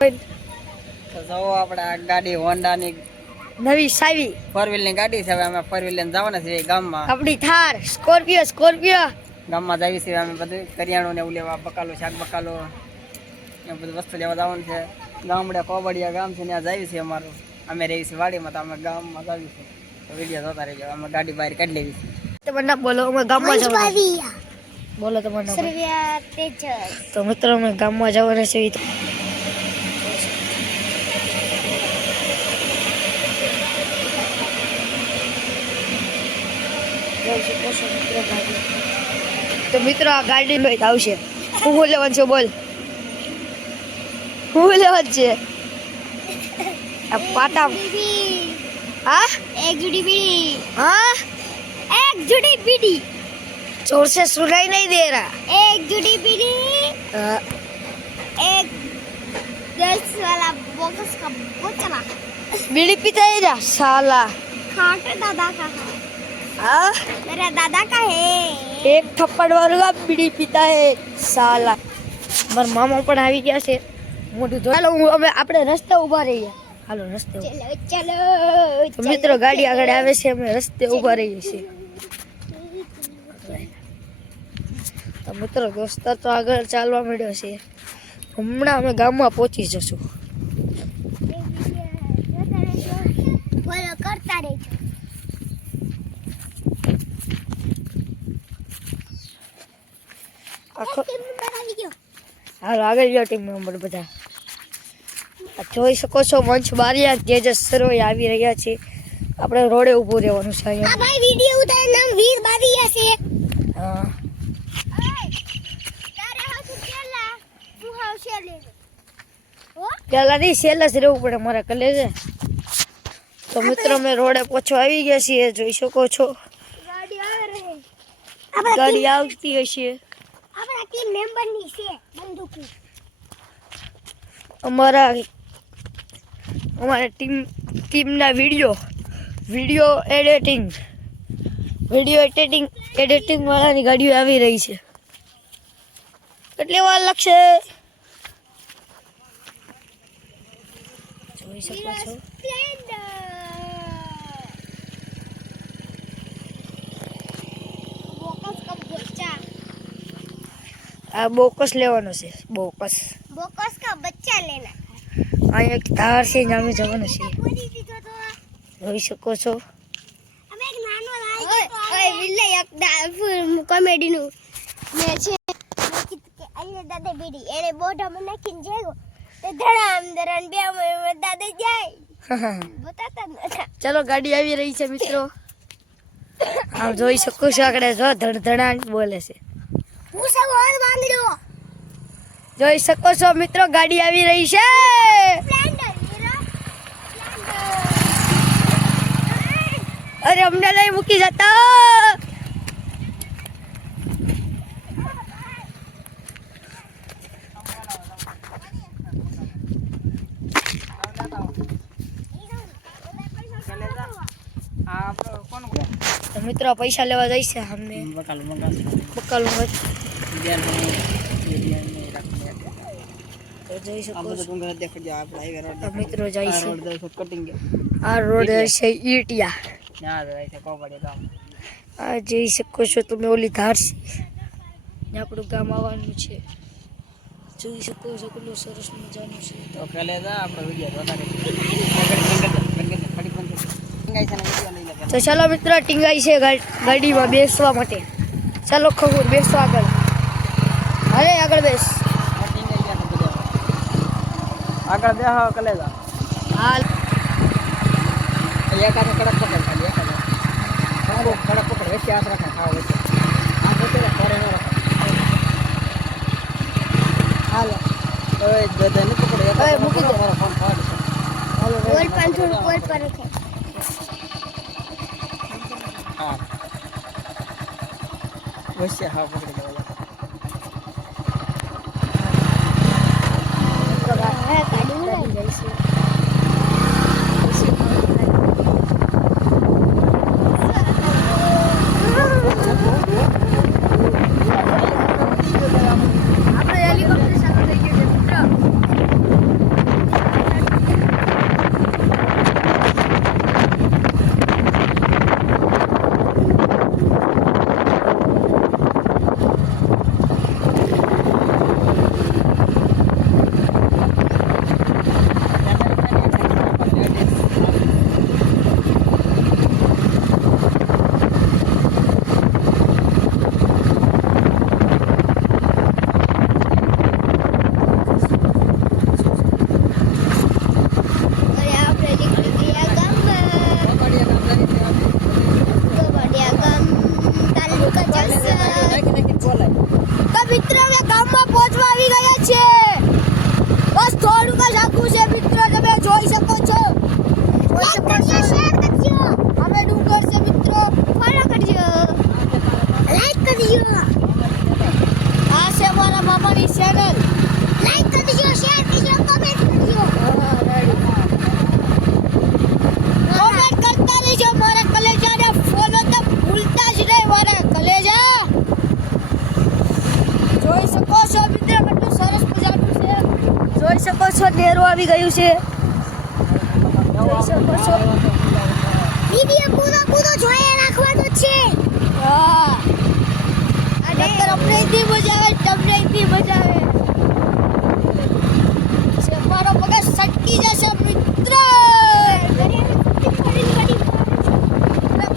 તો આપણે આ ગાડી હોન્ડાની નવી સાવી. ફોર વ્હીલની ગાડી છે હવે અમે ફોર વ્હીલ લઈને જવાના છીએ ગામમાં. આપણી થાર સ્કોર્પિયો સ્કોર્પિયો. ગામમાં જઈએ છીએ અમે બધું કરિયાણું ને એવું લેવા બકાલો શાક બકાલો એ બધું વસ્તુ લેવા જવાનું છે. ગામડે કોબડિયા ગામ છે ત્યાં જઈએ છીએ અમારું. અમે રહીએ છીએ વાડીમાં તો અમે ગામમાં જઈએ છીએ. તો વીડિયો જોતા રહેજો અમે ગાડી બહાર કાઢી લેવી છે. તમારું નામ બોલો અમે ગામમાં જવાના બોલો તમારે તો મિત્રો અમે ગામમાં જવાના છે તો મિત્રો આ ગાડી લઈ આવશે હું શું લેવાનું છે બોલ હું લેવાનું છે આ પાટા હા एक जुड़ी बीड़ी હા एक जुड़ी बीड़ी जोर से सुनाई नहीं दे रहा एक जुड़ी बीड़ी हाँ, एक दस वाला बॉक्स का बोतला बीड़ी पीता है जा साला खाटे दादा का है हाँ मेरा दादा का है એક થપ્પડ વાળું બીડી પીતા હે સાલા મારા મામા પણ આવી ગયા છે મોઢું ધો હાલો હું અમે આપણે રસ્તે ઊભા રહીએ હાલો રસ્તે ઊભા. चलो चलो તો મિત્રો ગાડી આગળ આવે છે અમે રસ્તે ઊભા રહીએ છીએ તો મિત્રો દોસ્તો તો આગળ ચાલવા મળ્યો છે હમણાં અમે ગામમાં પહોંચી જશું હાલો આગળ ગયો ટીમ મેમ્બર બધા. જોઈ શકો છો મંચ બારિયા તેજસ સરોય આવી રહ્યા છે. આપણે રોડે ઊભું રહેવાનું છે આ ભાઈ વિડિયો ઉતાર નામ વીર બારિયા છે. હા. પેલા નહીં સેલા જ રહેવું પડે મારા કલેજે. તો મિત્રો મેં રોડે પોછો આવી ગયા છીએ જોઈ શકો છો. ગાડી આવતી હશે. ટીમ મેમ્બરની છે બંદૂકી. અમારા અમારા ટીમ ટીમના video video editing video editing editing વાળાની ગાડીઓ આવી રહી છે. કેટલી વાર લાગશે? જોઈ શકો છો બોકસ કા બચ્ચા આ બોકસ લેવાનો છે બોકસ. બોકસ કા બચ્ચા લેના? આ એક ધાર છે જામે જવાનું છે. જોઈ શકો છો. અમે એક નાનો લાઈ ગયો ઓય વિલે એક કોમેડી નું મે છે મેં અહીંયા દાદા બીડી એને બોઢામાં નાખીને જાયો તે ધડા અંદર અને બે માં દાદા જાય. બતાતા ચલો ગાડી આવી રહી છે મિત્રો. આમ જોઈ શકો છો આગળ જો ધડધડાટ બોલે છે. જોઈ શકો છો મિત્રો ગાડી આવી રહી છે. અરે અમને નહીં મૂકી જતા. આ આપણો કોણ તો મિત્રો પૈસા લેવા જઈશ અમને. બકાલો બકાલો આ જોઈ શકો છો તમે ઓલી ધાર આપણું ગામ આવવાનું છે જોઈ શકો છો કેટલું સરસ મજાનું છે તો ચાલો મિત્રો, ટીંગાઈ છે ગાડીમાં બેસવા માટે. ચાલો ખબર બેસો આગળ. અરે આગળ બેસ. આગળ બેહો કલેજા. હાલ. એકાદે કડક પકડ ખાલી એકાદે બહુ કડક પકડ વચ્ચે હાથ રાખે ખાવ વચ્ચે. આ પોતે ફરે ન રાખે. હાલો. ઓય દે નથી પકડ ઓય, મૂકી દે. મારો ફોન ફાડી હાલો બોલ પણ થોડું પર છે હા. વચ્ચે હા પકડી દેવા હા કાઢી ગાડી જાય છે છો નેરું આવી ગયું છે. વીડિયો પૂરો પૂરો જોઈએ રાખવાનો છે. હા. અને અમને થી મજા આવે તમને થી મજા આવે. મારો પગ સટકી જશે મિત્ર.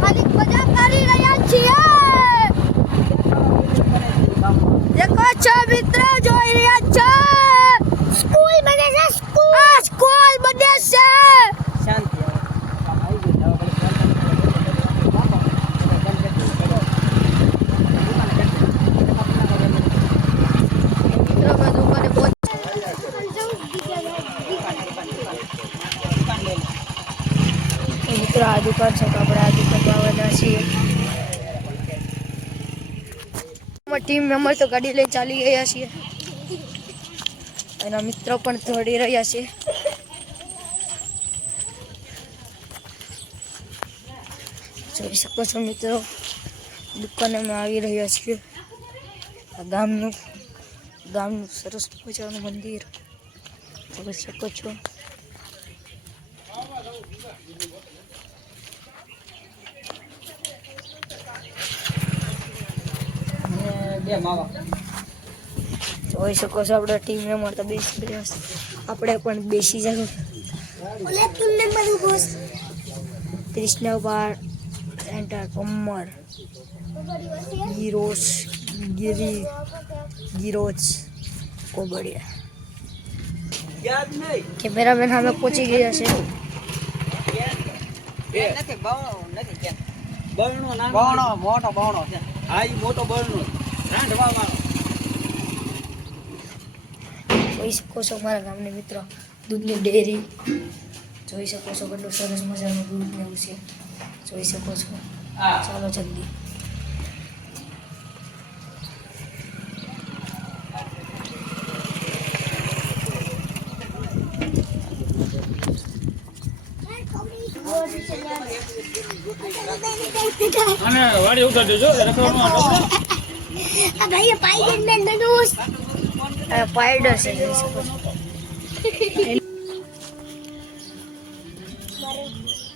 ખાલી મજા કરી રહ્યા છીએ. દેખો છો મિત્ર જોઈ રહ્યા છો સ્કૂલ બને છે સ્કૂલ આ સ્કૂલ બને છે શાંતિ આવે. આમ આવી ગયું છે. હવે બધું મિત્રો મેં દુકાને પહોંચ મિત્રો આ દુકાન છે તો આપણે આ દુકાનમાં આવવાના છીએ ટીમ અમે તો ગાડી લઈ ચાલી ગયા છીએ. એના મિત્રો પણ દોડી રહ્યા છે. જોઈ શકો છો મિત્રો દુકાને અમે આવી રહ્યા છીએ. આ ગામનું ગામનું સરસ મજાનું મંદિર. જોઈ શકો છો અને બે માવા જોઈ શકો છો આપણે ટીમ મેમ્બર તો બેસી રહ્યા આપણે પણ બેસી જવું કૃષ્ણ તુમને બધું સેન્ટર કમર ગીરોસ ગીરી ગીરોજ કોબડિયા. કેમેરામેન સામે પહોંચી ગયા છે. બરણો મોટો બવણો છે. હા મોટો બરણો જોઈ શકો છો મારા ગામની મિત્રો, દૂધની ડેરી. જોઈ શકો છો કેટલું સરસ મજાનું દૂધ ને છે. જોઈ શકો છો. ચાલો જલ્દી. અને વાડી ઉતારજો જો રખડવાનું આ ભાઈએ પાઈ દે મેં નનુસ આ પાયડર છે. જોઈ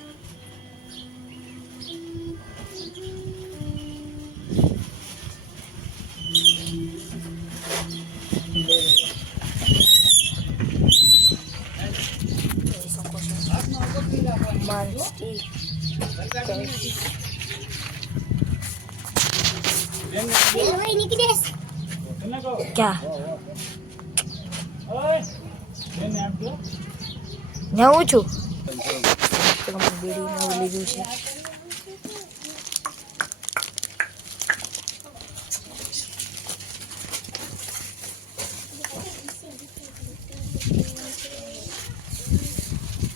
નવું છું. બીડી નવું લીધું છે.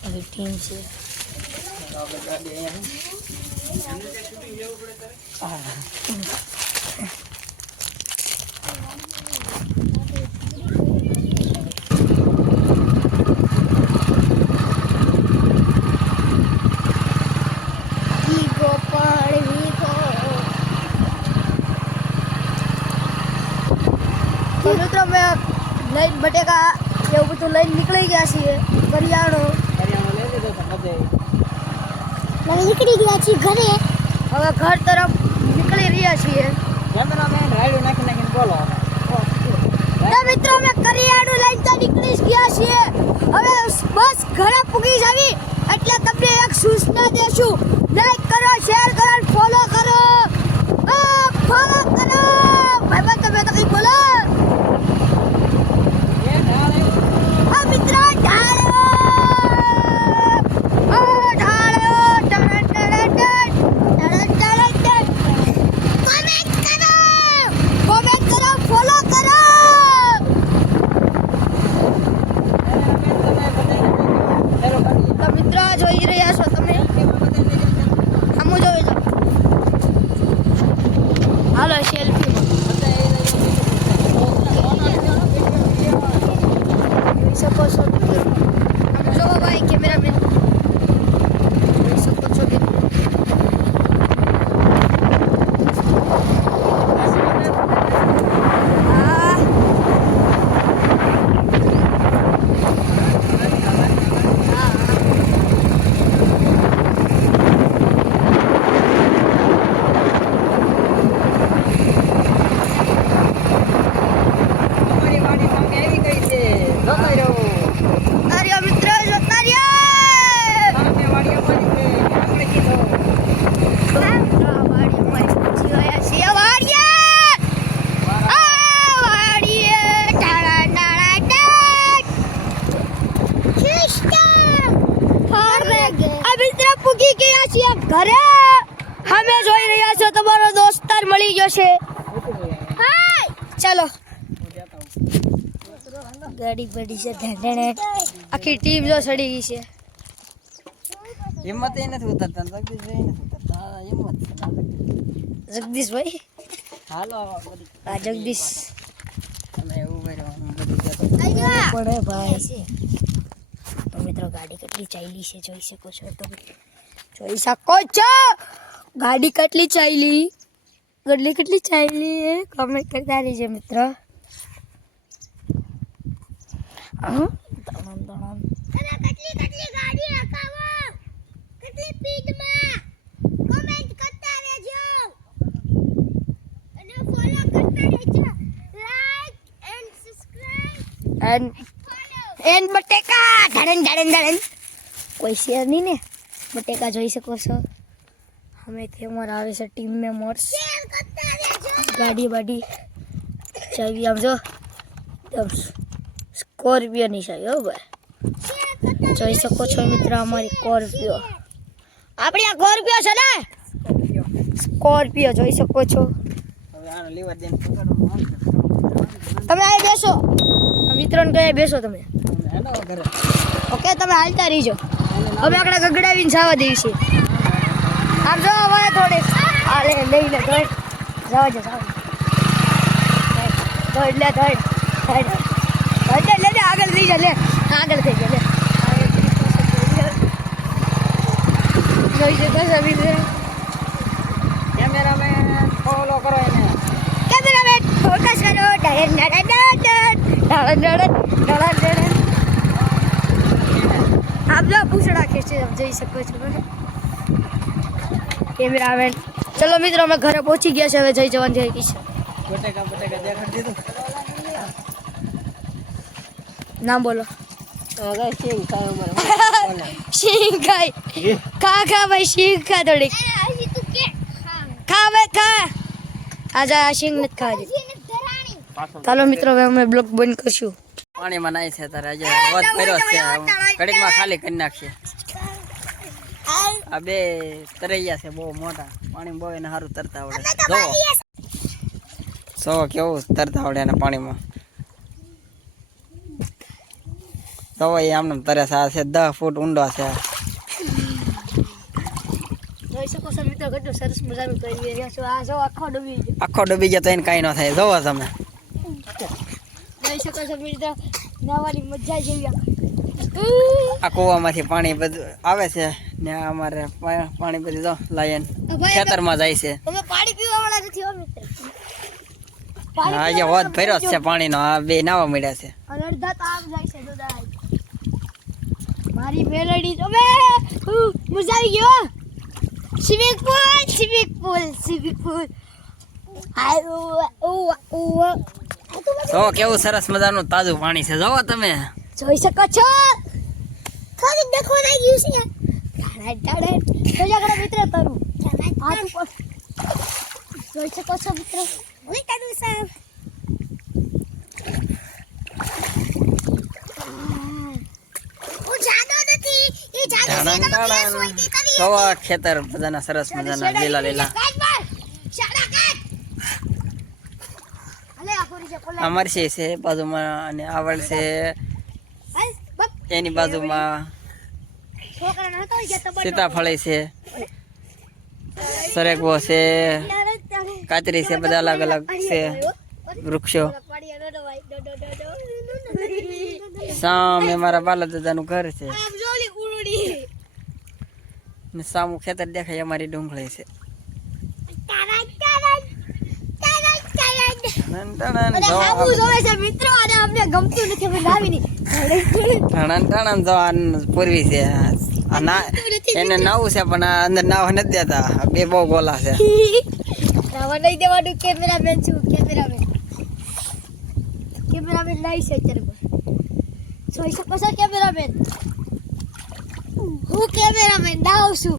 હવે ટીમ છે આપણે ગાડી અહીંયા ભીગો પણ ભીગો તો મિત્રો અમે લઈને બટેકા એવું બધું લઈને નીકળી ગયા છીએ કરિયાણું. કરિયાણું લઈ લીધું તો બધે અમે નીકળી ગયા છીએ ઘરે. હવે ઘર તરફ નીકળી રહ્યા છીએ. કેમેરામેન રાયડું નાખી નાખીને બોલો હવે. તો મિત્રો અમે કરિયાણું લઈને તો નીકળી જ ગયા છીએ. હવે બસ ઘરે પૂગી જવી. એટલે તમને એક સૂચના દેશું. લાઈક કરો શેર ચાલો. ગાડી પડી છે ધંધણે. આખી ટીમ જો સડી ગઈ છે. હિંમત એ નથી ઉતરતા જગદીશભાઈ નથી ઉતરતા. હિંમત જગદીશભાઈ હાલો આ જગદીશ. તમે એવું કરવાનું પડે ભાઈ. તો મિત્રો ગાડી કેટલી ચાલી છે જોઈ શકો છો તમે જોઈ શકો છો. ગાડી કેટલી ચાલી ગાડી કેટલી ચાલી કમેન્ટ કરતા રહેજો મિત્રો. હા? તણમ તણમ. કેટલી કેટલી ગાડી રખાવો? કેટલી સ્પીડમાં? કમેન્ટ કરતા રહેજો. અને ફોલો કરતા રહેજો. Like and subscribe and follow N બટેકા! ધડન ધડન ધડન કોઈ શેર નહીં ને? બટેકા જોઈ શકો છો. હમેથી અમારા આવે છે ટીમ મેમ્બર્સ ગાડી બાડી ચાવી આમ જો સ્કોર્પિયો ની ચાવી હો ભાઈ. જોઈ શકો છો મિત્રો અમારી સ્કોર્પિયો. આપણી આ સ્કોર્પિયો છે ને? સ્કોર્પિયો જોઈ શકો છો. તમે અહીં બેસો. મિત્રોને કહે બેસો તમે. ઓકે તમે હાલતા રહીજો. હવે આપણે ગગડાવીને જવા દેવી આમ જો હવે થોડીક આ લે ધોઈ. જવા જો જવા ધોઈ લે ધોઈ. ધોઈ ધોઈ. લે લે આગળ લઈ જા લે. આગળ થઈ જા લે. જોઈ શકો છો મિત્રો કેમેરામેન ફોલો કરો એને. કેમેરામેન ફોકસ કરો. ડરન ડરન ડરન ડરન ડરન ડરન આપ જો પૂછડા ખેંચે જોઈ શકો છો. કેમેરામેન ચલો મિત્રો અમે ઘરે પહોંચી ગયા છે હવે જઈ જવાન જય કિશન. બટેકા બટેકા દેખાડી દીધું. નામ બોલો. તો ગાય કેવું ખાવા અમારે? શીંગ ખાઈ ખા ખા ભાઈ શીંગ ખા થોડીક? ખા ભાઈ ખા. આજે આ શીંગ નથી હજી ચાલો મિત્રો હવે અમે બ્લોક બંધ કરશું. પાણીમાં નાય છે તારે આજે વધ કર્યો છે. ઘડીકમાં ખાલી કરી નાખશે. આ બે તરૈયા છે બહુ મોટા. પાણી બહુ એને સારું તરતા આવડે. સો સો કેવું તરતા આવડે એને પાણીમાં. તો એ આમને તરે છે આ છે દસ ફૂટ ઊંડો છે. જોઈ શકો છો મિત્રો કેટલું સરસ મજાનું કરી રહ્યા છો આ જો આખો ડૂબી ગયો. આખો ડૂબી ગયા તો એને કાંઈ ન થાય. જોવો તમે. જોઈ શકો છો મિત્રો નાવાની મજા જેવી આ કૂવામાંથી પાણી બધું આવે છે. ને આ અમારે પા- પાણી બધું જો લાયન. ખેતરમાં જાય છે. તમે પાણી પીવા વાળા નથી હો મિત્ર. આજે વધ ભર્યો જ છે પાણીનો. આ બે નાવા મળ્યા છે. અને અડધા તો આમ જાય છે દોદા મારી મેલડી તમે મજા આવી ગયો swimming pool swimming pool swimming pool hi ઓ ઓ જો કેવું સરસ મજાનું તાજું પાણી છે. જોવો તમે. જોઈ શકો છો. થોડીક ડખો થઈ ગયું છે મિત્ર તારું. જોઈ શકો છો મિત્ર. ઓય સાહેબ ખેતર બધાના સરસ મજાના લીલા લીલા કોરી છે બાજુમાં અને આવડ છે. એની બાજુમાં. સીતાફળી છે સરેગવો છે કાતરી છે બધા અલગ અલગ છે વૃક્ષો. સામે મારા બાલા દાદાનું ઘર છે. ને સામું ખેતર દેખાય અમારી ડુંગળી છે. પૂર્વી છે ના, એને નાવું છે, પણ આ અંદર નાવા નથી દેતા. બે બહુ ગોલા છે. રાવણ નહીં દેવાનું, કેમેરામેન છું, કેમેરામેન. કેમેરામેન નહીં છે અત્યારે શકો છો કેમેરામેન? હું કેમેરામેન નાવ છું